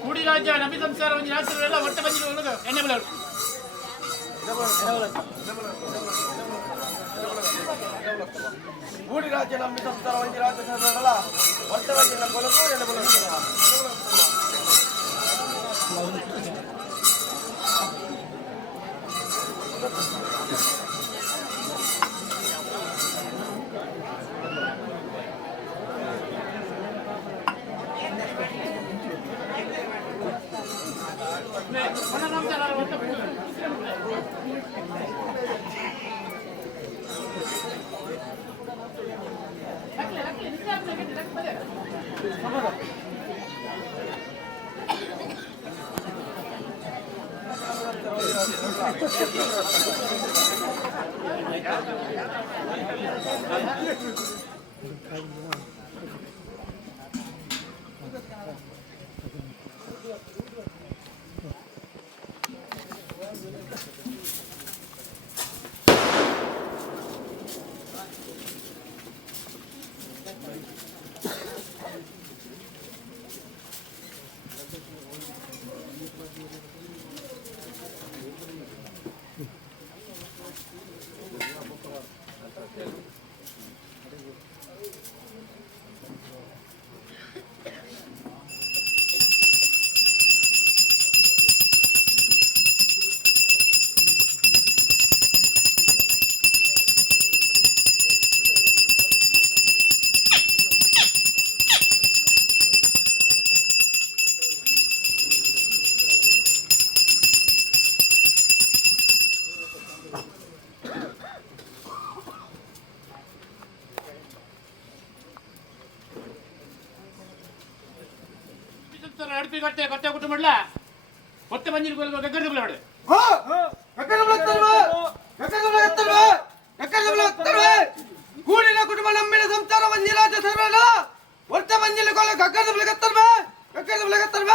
ಕೂಡಿ ರಾಜ್ಯ ನಬಿ ಸಂಸಾರ ಒಂದು ರಾಜ್ಯಗಳೆಲ್ಲ ಹೊಟ್ಟೆ ಬಂದಿರುವಾಗ ಎಣ್ಣೆ ಬೆಳೆಗಳು ಗೂಡಿ ರಾಜ್ಯ ನಂಬಿ ಸಂಸಾರ ಒಂದು ರಾಜ್ಯ ಸರ್ವರಲ್ಲ ಹೊಟ್ಟೆ ಬಂದಿನ ಕೊಲಗು ಎಣ್ಣೆ ಬೆಳೆಗಳು ಕಟ್ಟೆ ಕುಟುಂಬ ಹೊಟ್ಟೆ ಬಂದಿರು ಗಗ್ಗದ ಬಿಡ ಕೂಡಿನ ಕುಟುಂಬ ನಂಬಿನ ಸಂಸಾರ ಒಂದಿರಾಜ ಸರ್ವರ ಹೊಟ್ಟೆ ಬಂದಿಲ್ಲ ಕೊಲ ಗಗ್ಗದ ಬಿಳಗತ್ತಲ್ವ ಗಗ್ಗದ ಬಿಳಗತ್ತಲ್ವ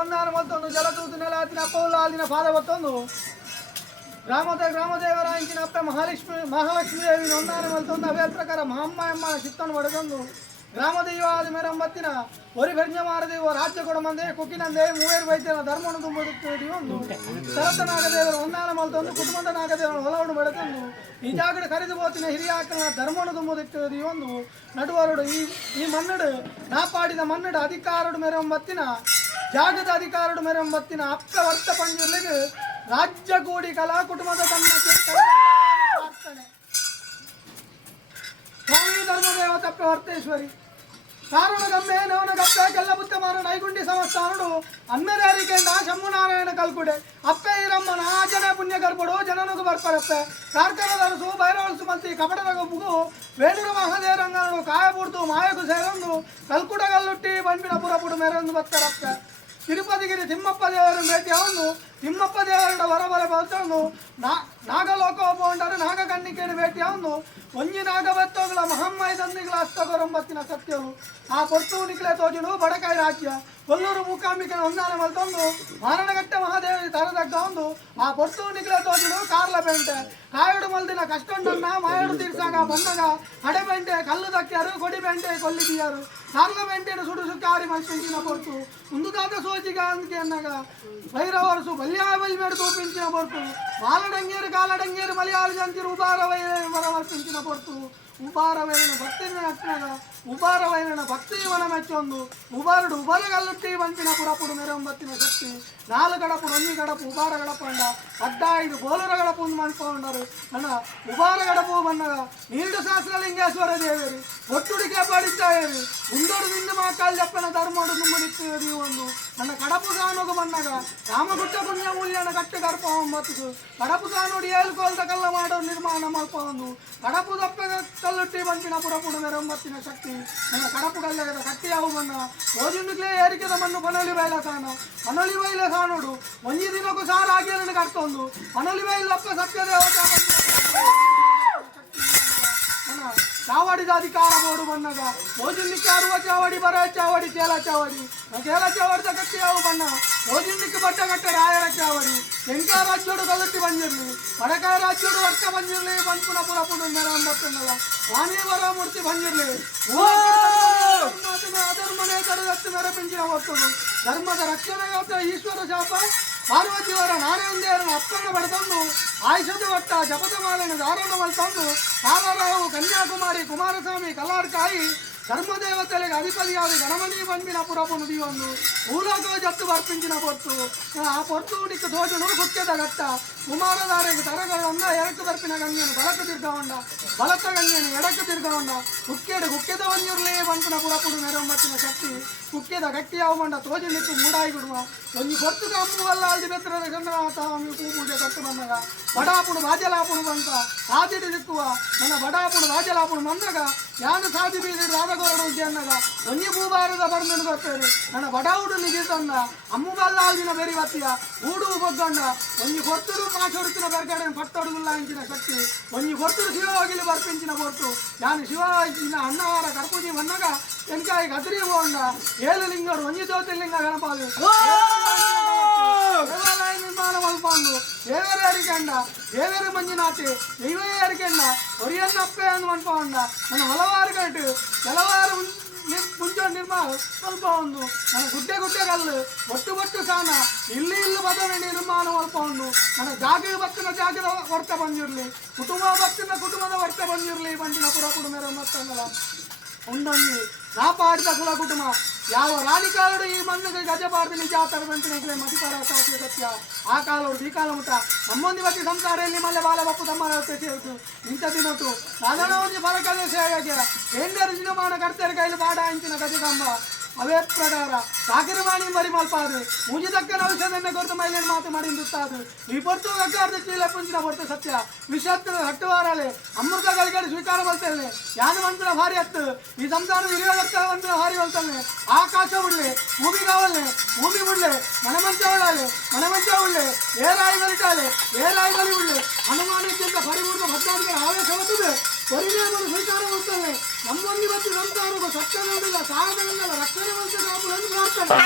ಒಂದಾನ ಮತ್ತೊಂದು ಜಲತೂತು ನೆಲಾತಿನ ಅಪ್ಪವುಲಾಲಿನ ಪಾದ ಹೊತ್ತೊಂದು ಗ್ರಾಮದೇವರಾಂಚಿನ ಅಪ್ಪ ಮಹಾಲಕ್ಷ್ಮೀ ದೇವಿನ ಒಂದಾನ ಮಲ್ತೊಂದು ಅವೇ ಪ್ರಕಾರ ಮಹಮ್ಮ ಎಮ್ಮ ಚಿತ್ತನ್ನು ಪಡೆದೊಂದು ಗ್ರಾಮದೈವಾದ ಮೇರಂಬತ್ತಿನ ಒರಿ ಬೆರ್ಜಮಾರದೇವ ರಾಜ್ಯ ಕೊಡಮಂದೆ ಕುಕ್ಕಿನಂದೆ ಮೂವೇರು ವೈದ್ಯನ ಧರ್ಮವನ್ನು ತುಂಬುತ್ತದೆ ಒಂದು ಸರತ ನಾಗದೇವರ ಒಂದಾನ ಮಲ್ತೊಂದು ಕುಟುಂಬದ ನಾಗದೇವರ ಹೊಲವನ್ನು ಬೆಳೆದೊಂದು ಈ ಜಾಗಡೆ ಕರೆದು ಹೋತಿನ ಹಿರಿಯಾಕನ ಧರ್ಮವನ್ನು ತುಂಬುತ್ತದೆ ಒಂದು ನಡುವರುಡು ಈ ಮನ್ನಡು ನಾಪಾಡಿದ ಮನ್ನಡು ಅಧಿಕಾರಡು ಮೇರಂಬತ್ತಿನ ಜಾಗದ ಅಧಿಕಾರಡು ಮೇರಂಬತ್ತಿನ ಅಪ್ಪ ವರ್ತ ಪಂಜುರ್ಲಿಗೆ ರಾಜ್ಯ ಕೂಡಿ ಕಲಾ ಕುಟುಂಬದ ತನ್ನಕ್ಕೆ ಪ್ರಾರ್ಥನೆ ಸ್ವಾಮಿ ಧರ್ಮದೇವ ತಪ್ಪೆ ವರ್ತೇಶ್ವರಿ ಕಾರಣ ಗಮ್ಮೆ ನವನ ಗಪ್ಪೆ ಕೆಲ್ಲಬುತ್ತ ಮಾರ ನೈಗುಂಡಿ ಸಂಸ್ಥಾನಡು ಅನ್ನದಾರಿಕೆಯಿಂದ ಶಂಭುನಾರಾಯಣ ಕಲ್ಕುಡೆ ಅಪ್ಪೆ ಇರಮ್ಮನ ಆಜನ ಪುಣ್ಯ ಗರ್ಭಡು ಜನನಗು ಬರ್ಪರಪ್ಪೆ ಕಾರ್ಕಳದರಸು ಬೈರವಲ್ಸು ಮಲ್ತಿ ಕಪಟದ ಗೊಬ್ಬುಗು ವೇಣುರ ಮಹದೇರಂಗನಡು ಕಾಯಬೂಡ್ತು ಮಾಯಗು ಸೇರೊಂದು ಕಲ್ಕುಡಗಲ್ಲುಟ್ಟಿ ಬಂಪಿನ ಪುರಪುಡು ಮೇರೊಂದು ಬತ್ತರಪ್ಪೆ ತಿರುಪತಿಗಿರಿ ತಿಮ್ಮಪ್ಪ ದೇವರ ಭೇಟಿ ಅವನು ತಿಮ್ಮಪ್ಪ ದೇವರ ಹೊರಬರ ಬರ್ತವನು ನಾಗಲೋಕ ಒಬ್ಬಂಡರು ನಾಗ ಕಣ್ಣಿಕೆಯನ್ನು ಭೇಟಿ ಅವನು ಒಂಜಿ ನಾಗಬತ್ತೋಗಳ ಮಹಮ್ಮಯ ತಂದಿಗಳ ಹಸ್ತಗೊರಂಬತ್ತಿನ ಸತ್ಯವು ಆ ಪೊರ್ತು ನಿಖಲೆ ತೋಜುಡು ಬಡಕಾಯಿ ರಾಜ್ಯ ಕೊಲ್ಲೂರು ಮೂಕಾಂಬಿಕೆನ ಒಂದಾನ ಮಲ್ತೊಂದು ಮಾರಣಗಟ್ಟೆ ಮಹಾದೇವಿ ತರದಗ್ಗ ಒಂದು ಆ ಪೊರ್ತು ನಿಖಲೆ ತೋಜುಡು ಕಾರ್ಲ ಪೇಂಟೆ ಕಾಯಡು ಮಲ್ದಿನ ಕಷ್ಟೊಂಡನ್ನ ಮಾಯಡು ತೀರ್ಸಾಗ ಬಂದಾಗ ಹಡೆ ಪೇಂಟೆ ಕಲ್ಲು ದಕ್ಕ್ಯಾರು ಕೊಡಿ ಪೇಂಟೆ ಕೊಲ್ಲಿದಿಯಾರು ಕಾರ್ಲ ಪೇಂಟೆಯನ್ನು ಸುಡು ಸುಕ್ಕಾರಿ ಮಲ್ಪಿಂಚಿನ ಪೊರ್ತು ಮುಂದುಕಾದ ಸೋಜಿಗ ಅಂದಿಕೆ ಅನ್ನಗ ಭೈರವರಸು ಬಲ್ಯಾಬಲ್ಮೇಡು ತೂಪಿಂಚಿನ ಪೊರ್ತು ಮಾಲಡಂಗೇರು ಕಾಲಡಂಗೇರು ಮಲಯಾಳ ಜಂತಿರು ಉಪಾರವೈನ ಪೊರ್ತು ಉಪಾರವೈನ ಭಕ್ತಿನ ನಟ್ಟನಗ ಉಪಾರವೈನ ಭಕ್ತಿ ವನ ಮೆಚ್ಚೊಂದು ಉಬಾರಡು ಉಬಲಗಲ್ಲುಟ್ಟಿ ಬಂಪಿನ ಪುರಪುಡು ಮೆರಂಬತ್ತಿನ ಶಕ್ತಿ ನಾಲು ಗಡಪುಡು ಒಂಜಿ ಗಡಪು ಉಬಾರ ಗಡಪಂಡ ಅಡ್ಡ ಐದು ಬೋಲರ ಗಡಪು ಮನ್ಪೊಂಡರು ನನ್ನ ಉಬಾರ ಗಡಪು ಬನ್ನಗ ನೀಡು ಶಾಸ್ತ್ರಲಿಂಗೇಶ್ವರ ದೇವೇರಿ ಒಟ್ಟುಡಿಕೆ ಪಡಿತಾಯೇರಿ ಉಂಡೋಡು ನಿಂದು ಮಾಕಾಲ್ ಜಪ್ಪನ ಧರ್ಮೋಡು ತುಂಬುಡಿತ್ತೇರಿ ಒಂದು ನನ್ನ ಕಡಪು ಸಾನೋಗು ಬನ್ನಗ ರಾಮಗುಟ್ಟ ಪುಣ್ಯ ಮೂಲ್ಯನ ಕಟ್ಟೆ ಗರ್ಪ ಒಂಬತ್ತು ಕಡಪು ಸಾನೋಡು ಏಳ್ಕೋಲ್ದ ಕಲ್ಲ ಮಾಡೋ ನಿರ್ಮಾಣ ಮಲ್ಪ ಒಂದು ಕಡಪು ದಪ್ಪ ಕಲ್ಲುಟ್ಟಿ ಬಂಪಿನ ಪುರಪುಡು ಮೆರಂಬತ್ತಿನ ಶಕ್ತಿ ನನ್ನ ಕಡಪು ಕಲ್ಲಗದ ಕಟ್ಟಿಯಾವು ಬಣ್ಣ ರೋಜುಂಡುಗ್ಲೇ ಏರಿಕೆದ ಮಣ್ಣು ಪನೊಲಿ ಬೈಲ ಸಾನ ಪನೊಲಿ ಬೈಲ ಸಾನೋಡು ಒಂಜಿ ದಿನಕ್ಕೂ ಸಾರ ಆಗಿ ನನಗೆ ಕರ್ತೊಂದು ಪನೊಲಿ ಬೈಲಪ್ಪ ಸತ್ಯ ದೇವತಾ ಚಾವಡಿದ ಅಧಿಕಾರ ಬೋಡು ಬಣ್ಣಗ ರೋಜುಂಡಿಕ್ಕೆ ಅರುವ ಚಾವಡಿ ಬರ ಚಾವಡಿ ಚೇಲ ಚಾವಡಿ ಚಾವಡಿದ ಕಟ್ಟಿಯಾವು ಬಣ್ಣ ರೋಜುಂಡಿಕ್ಕೆ ಬಟ್ಟ ಕಟ್ಟೆ ರಾಯರ ಚಾವಡಿ ಎಂಕ ರಾಜ್ಯೋಡು ಕಲ್ಲುಟ್ಟಿ ಬಂದಿರಲಿ ಬಡಕಾಯ ರಾಜ್ಯೋಡು ವರ್ಷ ಬಂದಿರಲಿ ಬಂಪುನ ಪುರಪುಡು ಮೆರಂಬತ್ತನ್ನಲ್ಲ ವಾಣಿ ಬರ ಮೂರ್ತಿ ಬಂದಿರಲಿ ಅಧರ್ಮನೆ ತರದತ್ತು ಮೆರಪಿಂಚಿನ ಹೊತ್ತದು ಧರ್ಮದ ರಕ್ಷಣೆಗಾದ ಈಶ್ವರ ಶಾಪ ಪಾರ್ವತಿಯವರ ನಾರಾಯಣದೇವರನ್ನು ಅಪ್ಪಣ್ಣ ಪಡೆದೊಂದು ಆಯುಷದ ಒಟ್ಟ ಜಪದ ಮಾಲನ ಧಾರಣ ಮಲ್ತೊಂದು ಕಾಲರಾವು ಕನ್ಯಾಕುಮಾರಿ ಕುಮಾರಸ್ವಾಮಿ ಕಲ್ಲಾರ್ಕಾಯಿ ಧರ್ಮದೇವತೆಗಳಿಗೆ ಅಧಿಪತಿಯಾದ ಗಣಮಣಿ ಬಂಪಿನ ಪುರಪು ನುಡಿಯೊಂದು ಭೂಲೋಕ ಜತ್ತು ಬರ್ಪಿಂಚಿನ ಪೊತ್ತು ಆ ಪೊತ್ತು ನಿಕ್ಕ ದೋಜನು ಕುಕ್ಕೆದ ಘಟ್ಟ ಕುಮಾರಧಾರೆಗೆ ತರಗಳೊಂದ ಎಡಕ್ಕೆ ಬರ್ಪಿನ ಗಂಗೆಯನ್ನು ಬಲಕ್ಕೆ ತಿರ್ಗವಂಡ ಬಲತ್ತ ಗಂಗೆಯನ್ನು ಎಡಕ್ಕೆ ತಿರ್ಗವಂಡ ಕುಕ್ಕೆದ ಒಂದಿರಲೇ ಬಂಪಿನ ಪುರಪುಡು ಮೆರೊಂಬತ್ತಿನ ಶಕ್ತಿ ಕುಕ್ಕೆದ ಗಟ್ಟಿಯಾವು ಮಂಡ ತೋಜು ನಿಕ್ಕು ಮೂಡಾಯಿ ಬಿಡುವ ಒಂದು ಗೊತ್ತುಗ ಅಮ್ಮುವಲ್ಲ ಅಲ್ಲಿ ಬೆತ್ತರದ ಚಂದ್ರನಾಥಾಮಿ ಪೂಜೆ ಕಟ್ಟು ಬಂದಾಗ ಬಡಾಪುಡು ಬಾಜಲಾಪುಡು ಬಂತ ಸಾಧಿಡಿ ದಿಕ್ಕುವ ನನ್ನ ಬಡಾಪುಡು ಬಾಜಲಾಪುಡು ಬಂದಾಗ ಯಾನು ಸಾಧಿ ಬೀದಿ ರಾಧಗೋರಡು ಅನ್ನಗ ಒಂಜಿ ಭೂಭಾರದ ಬರ್ಮೆನು ಗೊತ್ತೇರಿ ನನ್ನ ಬಡಾವುಡು ನಿಗಿತಂದ ಅಮ್ಮುಗಲ್ಲಾಲ್ದಿನ ಬೆರಿ ಬತ್ತಿಯ ಊಡು ಬೊಗ್ಗಂಡ ಒಂಜಿ ಕೊರ್ತುಡು ಮಾಚೊಡುತ್ತಿನ ಬೆರ್ಗಡೆ ಪಟ್ಟೊಡುಗುಲ್ಲ ಇಂಚಿನ ಶಕ್ತಿ ಒಂಜಿ ಕೊರ್ತುಡು ಶಿವವಾಗಿಲಿ ಬರ್ಪಿಂಚಿನ ಕೊರ್ತು ಯಾನು ಶಿವ ಅಣ್ಣವಾರ ಕರ್ಪೂಜಿ ಬಂದಾಗ ಎಂಕಾಯಿ ಕದರಿ ಹೋಂಡ ಏಳು ಲಿಂಗರು ಒಂಜಿ ಜ್ಯೋತಿರ್ಲಿಂಗ ಗಣಪಾಲು ದೇವಾಲಯ ನಿರ್ಮಾಣ ಮಲ್ಪಂಡು ದೇವರೇ ಅರಿಕೆಂಡ ದೇವರ ಮಂಜುನಾಥಿ ದೈವೇ ಅರಿಕೆಂಡ ಒರಿಯನ್ನಪ್ಪೆ ಅಂದು ಮನ್ಪಂಡ ನನ್ನ ಹಲವಾರು ಗಂಟು ಕೆಲವಾರು ಮುಂಚೆ ನಿರ್ಮಾಣ ಸ್ವಲ್ಪ ಒಂದು ನನ್ನ ಗುಡ್ಡೆ ಕಲ್ಲು ಒಟ್ಟು ಸಾನ ಇಲ್ಲಿ ಬದನೆ ನಿರ್ಮಾಣ ಸ್ವಲ್ಪ ಒಂದು ನನ್ನ ಜಾಗ ಭಕ್ತಿನ ಜಾಗದ ವರ್ತ ಬಂದಿರಲಿ ಕುಟುಂಬದ ವರ್ತ ಬಂದಿರಲಿ ಬಂದಿನ ಪುರಪುಡು ಮೇರ ಮತ್ತಂಗಲ ಉಂಡೊಂದು ನಾಪಾಡಿದ ಕುಲ ಕುಟುಂಬ ಯಾವ ರಾಣಿ ಕಾಲಡು ಈ ಮಣ್ಣಿಗೆ ಗಜಪಾರ್ದು ನಿಜ ತರದಂತಿನ ಮತಿಪರ ಸಾಧ್ಯ ಸತ್ಯ ಆ ಕಾಲೋಡು ಈ ಕಾಲ ಮುಟ ನಮ್ಮೊಂದಿ ಬತ್ತಿ ಸಂಸಾರೆಯಲ್ಲಿ ಮಲ್ಲೆ ಬಾಲ ಬಪ್ಪು ತಮ್ಮ ಸೇರಿತು ಇಂಥ ದಿನತ್ತು ಸಾಧಾರಣ ಒಂದು ಫಲಕದ ಸೇವೆಗೆ ಎಂಡರು ದಿನಮಾನ ಕರ್ತೇರ ಕೈಲಿ ಬಾಡ ಇಂಚಿನ ಗಜಗಂಬ ಅವೇ ಪ್ರಕಾರ ಸಾಕಿರವಾಣಿ ಬರಿ ಮಲ್ಪಾದು ಮುಜಿದಕ್ಕನ ಔಷಧನ ಕೊರತು ಮೈಲೇನು ಮಾತು ಮಾಡಿಂದುತ್ತಾದು ಈ ಪೊರ್ತು ಗಗ್ಗಾರ್ದ ಚೀಲ ಪುಂಚಿನ ಹೊರತು ಸತ್ಯ ವಿಷತ್ರ ಹಟ್ಟುವಾರಲೆ ಅಮೃತ ಗಳಿಗಡೆ ಸ್ವೀಕಾರ ಬಲ್ತೇನೆ ಯಾನು ಮಂತ್ರ ಭಾರಿ ಹತ್ತು ಈ ಸಂಸಾರ ಹಿರಿಯತ್ತ ಮಂತ್ರ ಭಾರಿ ಬಲ್ತಾನೆ ಆಕಾಶ ಉಳ್ಳೆ ಭೂಮಿ ಕಾವಲ್ಲೆ ಭೂಮಿ ಉಳ್ಳೆ ಮನಮಂಚ ಉಳ್ಳೆ ಏರಾಯಿ ಬಲಿಟಾಳೆ ಏರಾಯಿ ಬಲಿ ಉಳ್ಳೆ ಹನುಮಾನಕ್ಕಿಂತ ಪರಿಪೂರ್ಣ ಭಕ್ತಾದಿಗಳ ಆವೇಶ ಬರ್ತದೆ ಪರಿಣಾಮಗಳು ಸ್ವೀಕಾರ ಬರ್ತವೆ ನಮ್ಮೊಂದಿ ಮತ್ತು ಸಂಸಾರವು ಸತ್ಯ ನೋಡಿಲ್ಲ ಸಾಧನಗಳ ರಕ್ಷಣೆ ಮಾಡ್ತಾರೆ ಪ್ರಾರ್ಥನೆ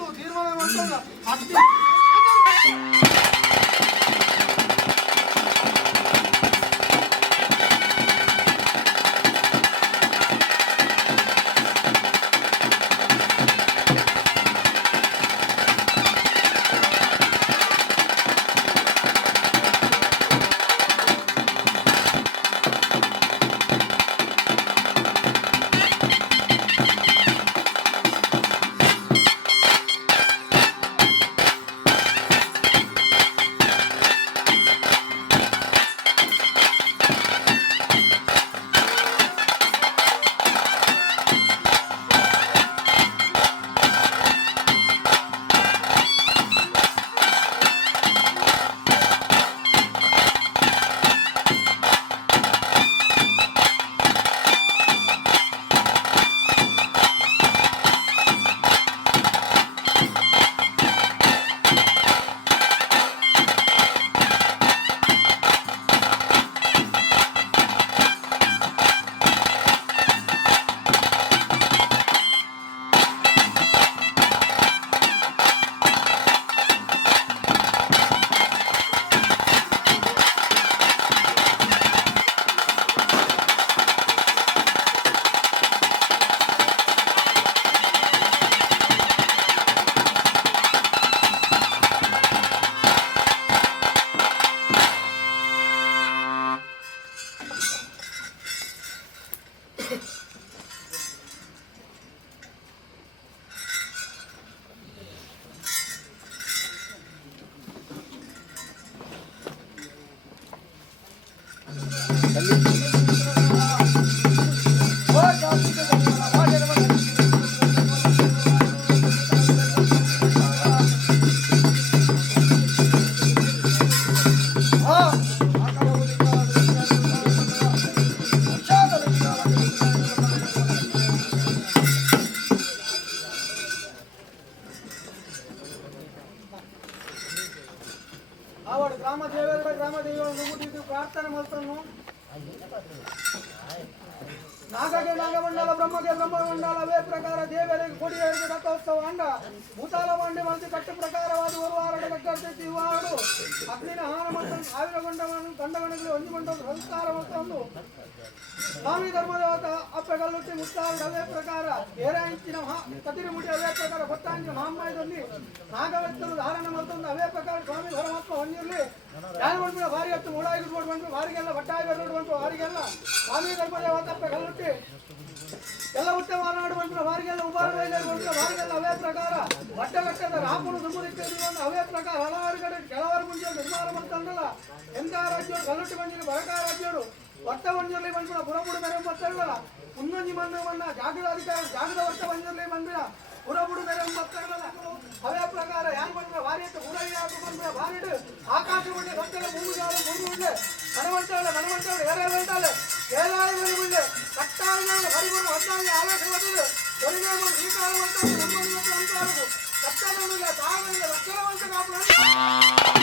ಕೊಟ್ಟು ತೀರ್ಮಾನ ಮಾಡ್ತಾಗ ಅತ್ತಿ ಗ್ರಾಮ ದೇವರನ್ನು ಮುಗಿದು ಪ್ರಾರ್ಥನೆ ಮಾಡ್ತಾನು. ನಾಗಗೆ ನಾಗಮಂಡಲ ಬ್ರಹ್ಮಗೆ ಬ್ರಹ್ಮಮಂಡಲ ಅವೇ ಪ್ರಕಾರ ದೇವರಿಗೆ ಕೊಡಿಯರಿಗೆ ರಥೋತ್ಸವ ಅಂಡ ಭೂತಾಲ ಮಂಡಿ ಮಂದಿ ಕಟ್ಟು ಪ್ರಕಾರವಾದ ಒಂದು ವಾರದ ಕಟ್ಟರ್ತಿ ಇವಾಡು ಅಗ್ನಿನ ಆಹಾರ ಮತ್ತು ಸಾವಿರ ಗಂಡಗಣಗಳು ಒಂದು ಮಂಡ ಸಂಸ್ಕಾರ ಮತ್ತು ಸ್ವಾಮಿ ಧರ್ಮದೇವತ ಅಪ್ಪೆಗಲ್ಲುಟ್ಟಿ ಮುತ್ತಾರು ಅವೇ ಪ್ರಕಾರ ಏರಾಂಚಿನ ಕತಿರಿ ಮುಡಿ ಅವೇ ಪ್ರಕಾರ ಗೊತ್ತಾಂಚಿನ ಮಹಾಮಾಯದಲ್ಲಿ ನಾಗವೆತ್ತಲು ಧಾರಣ ಮತ್ತೊಂದು ಅವೇ ಪ್ರಕಾರ ಸ್ವಾಮಿ ಪರಮಾತ್ಮ ಹೊಂದಿರಲಿ ಯಾರು ಬಂದ್ಬಿಡ ಭಾರಿ ಹತ್ತು ಮೂಡಾಗಿ ಬಂದು ಭಾರಿಗೆಲ್ಲ ಬಟ್ಟಾಗಿ ಬಂದು ಭಾರಿಗೆಲ್ಲ ಸ್ವಾಮಿ ಧರ್ಮದೇವತ ಅಪ್ಪೆಗಲ್ಲುಟ್ಟಿ ಎಲ್ಲ ಉತ್ತಮ ನಾಡು ಬಂದ್ರೆ ಭಾರಿಗೆಲ್ಲ ಉಪಾರ ಭಾರಿಗೆಲ್ಲ ಅವೇ ಪ್ರಕಾರ ಬಟ್ಟೆಗಟ್ಟದ ರಾಪುರು ದುಮ್ಮುದಿಕ್ಕೆ ಅವೇ ಪ್ರಕಾರ ಹಲವಾರು ಕಡೆ ಕೆಲವಾರು ಮುಂಚೆ ನಿರ್ಮಾಣ ಮಾಡ್ತಂದಲ್ಲ ಎಂತ ರಾಜ್ಯರು ಕಲ್ಲುಟ್ಟಿ ಬಂದಿರು ಬರಕಾರ ರಾಜ್ಯರು ಒಟ್ಟ ಬಂದಿರಲಿ ಬಂದ್ಬಿಡ ಪುರಬುಡು ಬೇರೆ ಮತ್ತಲ್ಲ ಮುನ್ನೊಂದಿ ಮಂದವನ್ನ ಜಾಗದ ಅಧಿಕಾರ ಜಾಗದ ಒಟ್ಟ ಬಂದಿರಲಿ ಬಂದ್ಬಿಡ ಪುರಬುಡು ಬೇರೆ ಮತ್ತಲ್ಲ ಅವೇ ಪ್ರಕಾರ ಹೆಂಗ್ ಬಂದ್ರೆ ಭಾರಿ ಅಂತ ಊರಲ್ಲಿ ಯಾಕೆ ಬಂದ್ರೆ ಭಾರಿಡು ಆಕಾಶ ಬಂಡೆ ಗೊತ್ತಲ್ಲ ಮುಂಗುಜಾಲ ಮುಂಗುಂಡೆ ಮನವಂತಾಳೆ ಏರಾಳೆ ಏಳಾಳಿ ಮುಂದೆ ಕಟ್ಟಾಳ ಹರಿಬಂದು ಹತ್ತಾಗಿ ಆವೇಶ ಬಂದಿದೆ ಹೊರಗೆ ಶ್ರೀಕಾಲ ಮಾಡ್ತಾರೆ ನಮ್ಮನ್ನು ಮತ್ತು ಅಂತಾರು ಕಟ್ಟಾಳಿಲ್ಲ ತಾಳಿಲ್ಲ ಲಕ್ಷಣವಂತ ಕಾಪು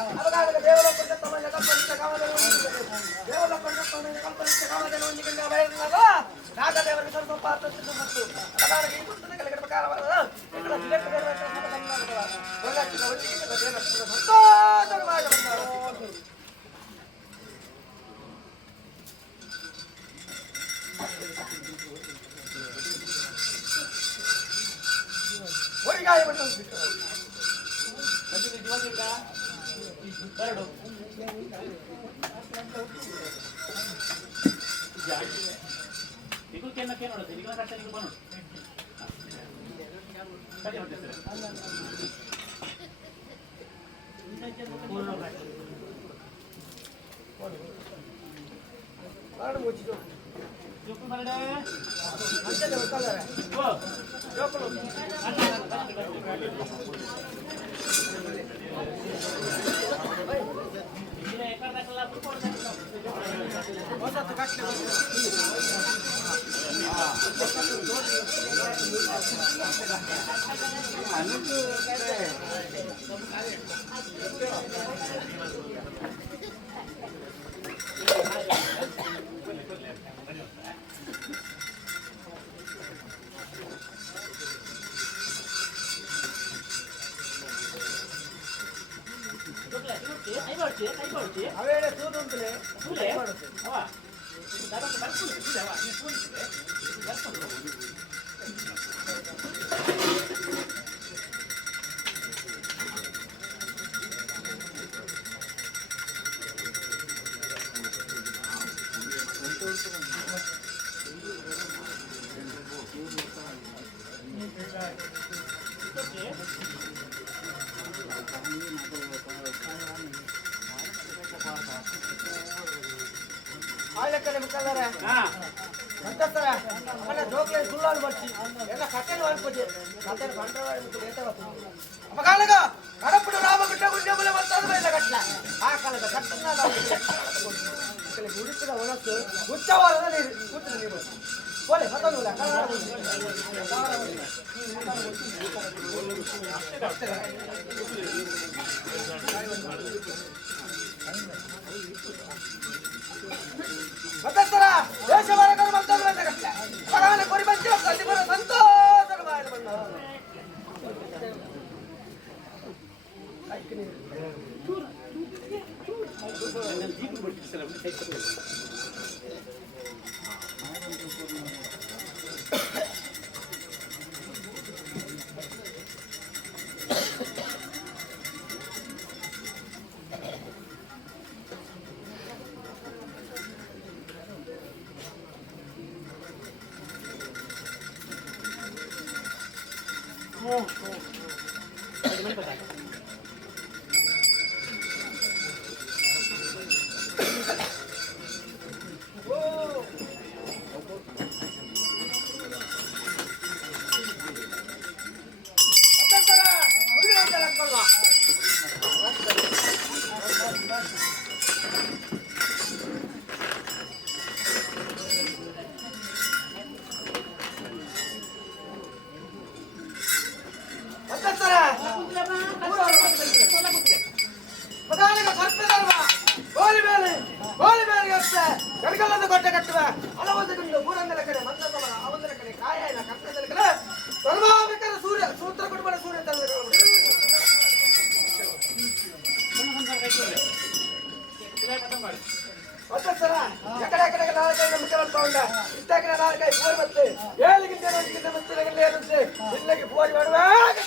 ಅವಗಾಗ ದೇವಲೋಕದ ತಮ್ಮ ಜಗಪರಿತ ಕಾಮದಲ್ಲಿ ದೇವಲೋಕದ ತಮ್ಮ ಜಗಪರಿತ ಕಾಮದಲ್ಲಿ ಒಂದಿಗೆ ಬಯಲಾಗ ನಾಗದೇವರಿಗೆ ಸ್ವಲ್ಪ ಪಾತ್ರಕ್ಕೆ ಮತ್ತು ಅವಗಾಗ ಈ ಪುಸ್ತಕ ಕೆಳಗಡೆ ಪ್ರಕಾರವಾದ ಎಲ್ಲ ಸಿಲೆಕ್ಟ್ ದೇವರ ಸಂಬಂಧವಾದ ಒಳ್ಳೆಯ ಒಟ್ಟಿಗೆ ದೇವರ ಸಂತೋಷವಾಗಿ ಬಂದರು ಒರಿಗಾಯ ಬಿಟ್ಟು ಬರಡು ನಿಗು ಕೆನ್ನ ಕೇನ್ ನೋಡುತ್ತೆ ನಿಗು ಕಟ್ಟ ನಿಗು ಬನ್ನು ಕಟ್ಟಿ ಹೊರಟೆ ಬರಡು ಮುಚ್ಚಿತು ಜೋಕು ಬರಡೆ ಅಂತೆ ಹೋಗ್ತಾರೆ ಓ ಜೋಕು ಇಲ್ಲ ಏಕಡಕಲ್ಲ ಬಿಡ್ಕೊಡ್ತಾರೆ ಹೊಸತ್ತು ಕಟ್ಲೆ ಅವೇಳೆ ಸೂದು ಉಂಟಲೆ ಅವ ಆಯ್ಲಕ್ಕನೆ ಮುಕ್ಕಲ್ಲರೆ ಸಂತಸ್ತರ ಅವನ ಜೋಕ್ಲೆ ಸುಳ್ಳಾಲು ಬರ್ತಿ ಎಲ್ಲ ಕಟ್ಟೆಲು ಅನ್ಕೋತಿ ಕಟ್ಟೆಲು ಬಂಡವಾಳ ಮುಟ್ಟು ಏತವತ್ತು ಅಪಕಾಲಗ ಕಡಪುಡು ರಾಮ ಬಿಟ್ಟ ಗುಡ್ಡೆ ಮುಲೆ ಮತ್ತಾದ ಮೇಲೆ ಕಟ್ಲ ಆ ಕಾಲದ ಕಟ್ಟನ್ನ ನಾವು ಗುಡಿಸಿದ ಒಣಸು ಉಚ್ಚವಾರದ ನೀರು ಕೂತು ನೀರು ಬೋಲೆ ಮತ್ತೊಂದು ಮತ್ತಸ್ತರ ದೇಶವಾರಕರು ಮತ್ತೊಂದು ಬಂದ ಕಟ್ಲ ಪರವನ ಕೊರಿ ಬಂಚ ಪ್ರತಿಭರ ಸಂತೋಷದ ಬಾಯಿನ ಬಣ್ಣ ಕೊಟ್ಟೆ ಕಟ್ಟುವ ಹಲವೊಂದು ಮೂರಂದರ ಕಡೆ ಮಂದರ ಅವೊಂದರ ಕಡೆ ಕಾಯನ ಕರ್ತದಲ್ಲಿ ಕಡೆ ಸರ್ವಾಭಿಕರ ಸೂರ್ಯ ಸೂತ್ರ ಕೊಡುವ ಸೂರ್ಯ ಸರ ಎಕಡೆ ಎಕಡೆ ನಾಲ್ಕೈದು ಮುಖ್ಯಮಂತ್ರಿ ತಗೊಂಡ ಇತ್ತಾಗಿನ ನಾಲ್ಕೈದು ಫೋರ್ ಮತ್ತೆ 7 ಗಿಂತ 1 ಗಿಂತ ಮತ್ತೆ ಇಲ್ಲಿಗೆ ಫೋರ್ ಮಾಡುವಾಗ